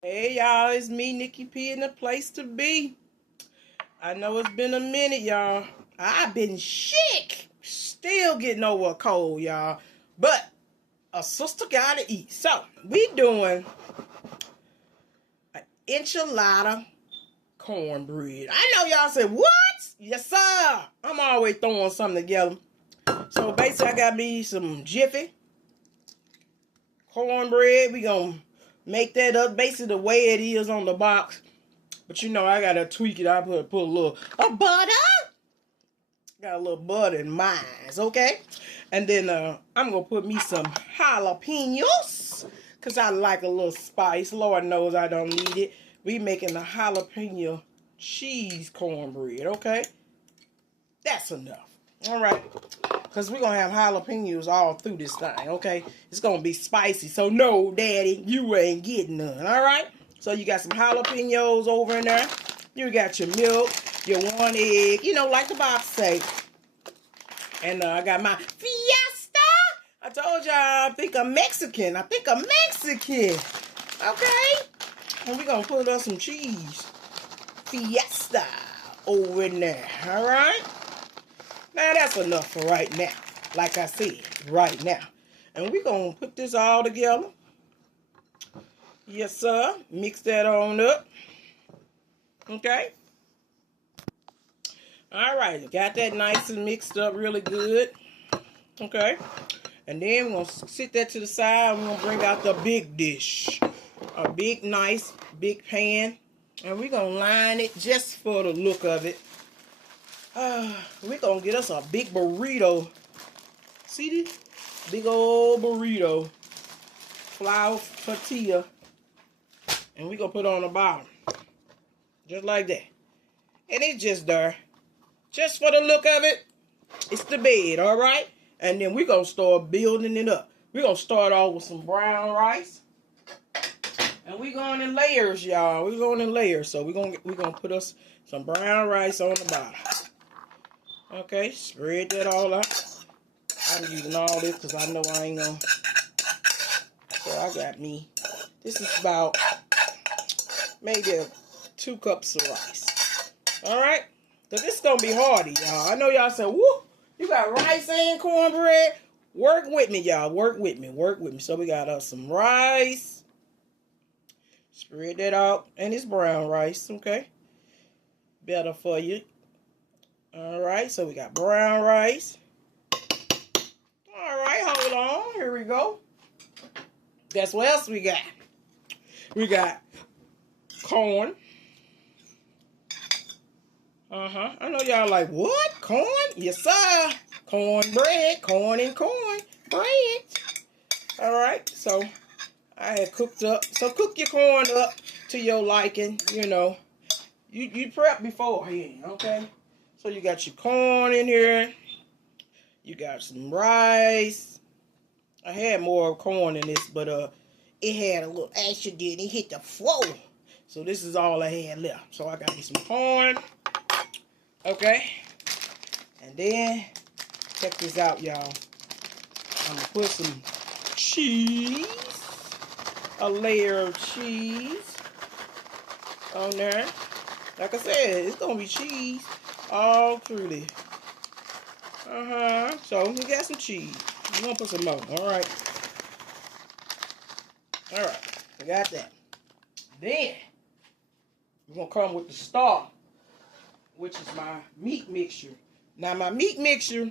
Hey y'all, it's me, Nikki P, in the place to be. I know it's been a minute, y'all. I've been sick. Still getting over a cold, y'all. But a sister gotta eat. So, we doing an enchilada cornbread. I know y'all said, what? Yes, sir. I'm always throwing something together. So, basically, I got me some Jiffy cornbread. We gonna make that up basically the way it is on the box. But you know, I gotta tweak it. I put a little butter. Got a little butter in mine, okay? And then I'm gonna put me some jalapenos, cause I like a little spice. Lord knows I don't need it. We making a jalapeno cheese cornbread, okay? That's enough. All right, cause we're gonna have jalapenos all through this thing, okay? It's gonna be spicy. So no, Daddy, you ain't getting none. All right. So you got some jalapenos over in there. You got your milk, your 1 egg, you know, like the box say. And I got my fiesta. I told y'all I think I'm Mexican. Okay. And we're going to put up some cheese. Fiesta over in there. All right. Now that's enough for right now. Like I said, right now. And we're going to put this all together. Yes, sir. Mix that on up. Okay. All right. Got that nice and mixed up really good. Okay. And then we're going to sit that to the side. We're going to bring out the big dish. A big, nice, big pan. And we're going to line it just for the look of it. We're going to get us a big burrito. See this? Big old burrito. Flour tortilla. And we're going to put it on the bottom. Just like that. And it's just there. Just for the look of it. It's the bed, all right? And then we're going to start building it up. We're going to start off with some brown rice. And we're going in layers, y'all. We're going in layers. So we're gonna put us some brown rice on the bottom. Okay, spread that all out. I'm using all this because I know I ain't gonna. So I got me. This is about maybe 2 cups of rice. All right? So this is going to be hardy, y'all. I know y'all said, woo, you got rice and cornbread. Work with me, y'all. Work with me. Work with me. So we got us some rice. Spread that out. And it's brown rice, okay? Better for you. All right, so we got brown rice. All right, hold on. Here we go. Guess what else we got? We got corn. I know y'all like, what? Corn? Yes, sir. Cornbread. Corn and corn. Bread. All right, so I had cooked up. So cook your corn up to your liking, you know. You prep beforehand, okay? So you got your corn in here. You got some rice. I had more corn in this, but it had a little accident. It hit the floor. So this is all I had left. So I got me some corn. Okay. And then, check this out, y'all. I'm going to put some cheese. A layer of cheese on there. Like I said, it's going to be cheese all through this. So, we got some cheese. I'm going to put some more. Alright. Alright. I got that. Then, we're going to come with the star, which is my meat mixture. Now, my meat mixture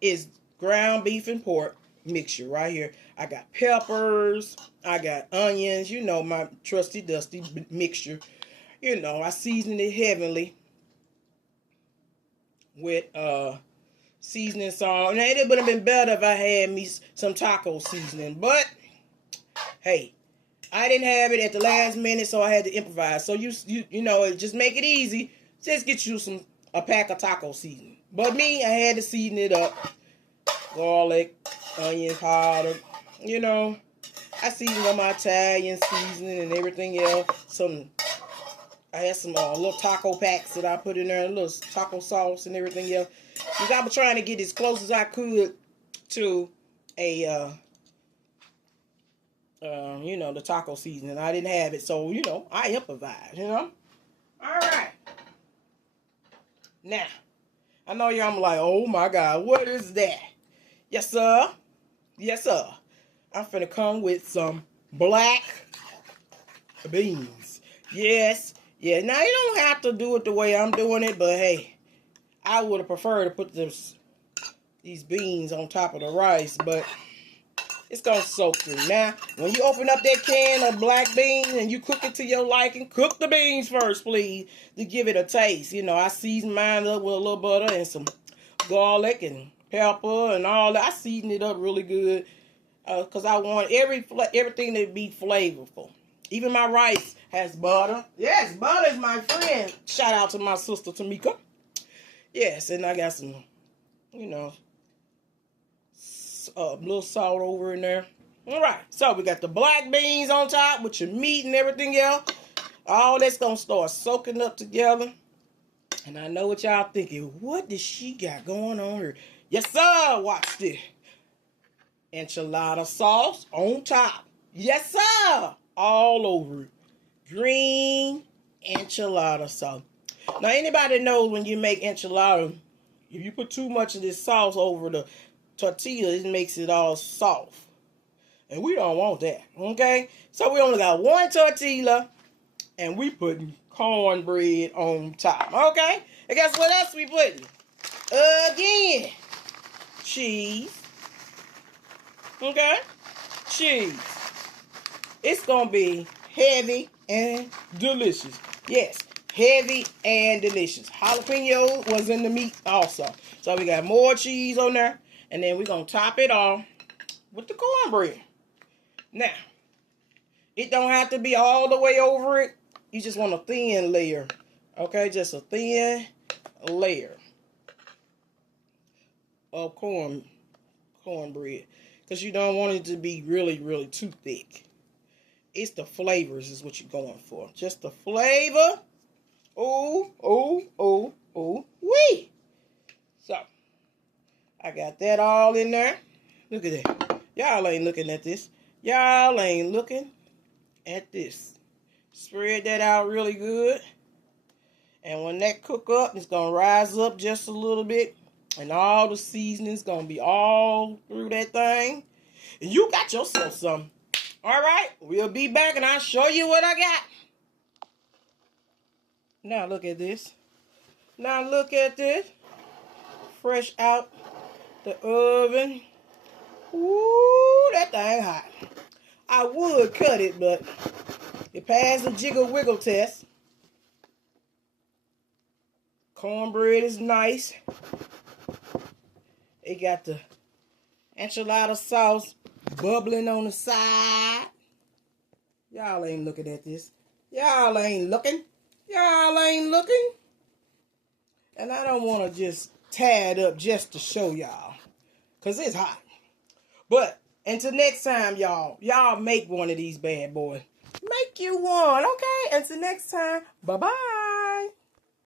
is ground beef and pork mixture right here. I got peppers. I got onions. You know, my trusty dusty mixture. You know, I season it heavily with seasoning salt. Now, it would have been better if I had me some taco seasoning. But, hey, I didn't have it at the last minute, so I had to improvise. So, you know, just make it easy. Just get you a pack of taco seasoning. But me, I had to season it up. Garlic, onion powder, you know. I seasoned on my Italian seasoning and everything else. I had some little taco packs that I put in there, a little taco sauce and everything else. Because I was trying to get as close as I could to a you know, the taco seasoning. I didn't have it, so, you know, I improvised, you know. All right. Now, I know y'all like, oh my God, what is that? Yes, sir. Yes, sir. I'm finna come with some black beans. Yes. Yeah, now you don't have to do it the way I'm doing it, but hey, I would have preferred to put these beans on top of the rice, but it's gonna soak through. Now, when you open up that can of black beans and you cook it to your liking, cook the beans first, please, to give it a taste. You know, I season mine up with a little butter and some garlic and pepper and all that. I season it up really good because I want everything to be flavorful. Even my rice has butter. Yes, butter is my friend. Shout out to my sister Tamika. Yes, and I got some, you know, a little salt over in there. All right, so we got the black beans on top with your meat and everything else. All that's gonna start soaking up together. And I know what y'all thinking. What does she got going on here? Yes, sir. Watch this. Enchilada sauce on top. Yes, sir. All over it. Green enchilada sauce. Now, anybody knows when you make enchilada, if you put too much of this sauce over the tortilla, it makes it all soft. And we don't want that, okay? So we only got one tortilla, and we putting cornbread on top, okay? And guess what else we putting? Again, cheese, okay? Cheese. It's going to be heavy and delicious. Yes, heavy and delicious. Jalapeno was in the meat also. So we got more cheese on there. And then we're going to top it off with the cornbread. Now, it don't have to be all the way over it. You just want a thin layer. Okay, just a thin layer of cornbread. Because you don't want it to be really, really too thick. It's the flavors is what you're going for. Just the flavor. Oh, oh, oh, oh, wee. So, I got that all in there. Look at that. Y'all ain't looking at this. Y'all ain't looking at this. Spread that out really good. And when that cook up, it's going to rise up just a little bit. And all the seasoning's going to be all through that thing. And you got yourself some. All right. We'll be back and I'll show you what I got. Now look at this. Now look at this. Fresh out the oven. Ooh, that thing hot. I would cut it, but it passed the jiggle wiggle test. Cornbread is nice. It got the enchilada sauce bubbling on the side. Y'all ain't looking at this. Y'all ain't looking. Y'all ain't looking. And I don't want to just tie it up just to show y'all. Because it's hot. But until next time, y'all make one of these bad boys. Make you one, okay? Until next time, bye-bye.